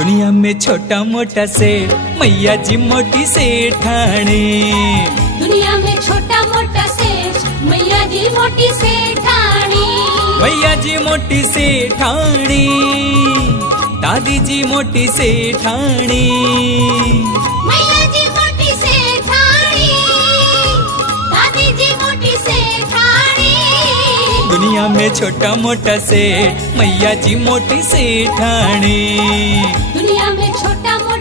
दुनिया में छोटा मोटा सेठ, मैया जी मोटी सेठानी। दुनिया में छोटा मोटा सेठ, मैया जी मोटी सेठानी। मैया जी मोटी सेठानी, दादी जी मोटी सेठानी। मैया जी मोटी सेठानी, दादी जी मोटी सेठानी। दुनिया में छोटा मोटा सेठ, मैया जी मोटी सेठानी। दुनिया में छोटा मोटा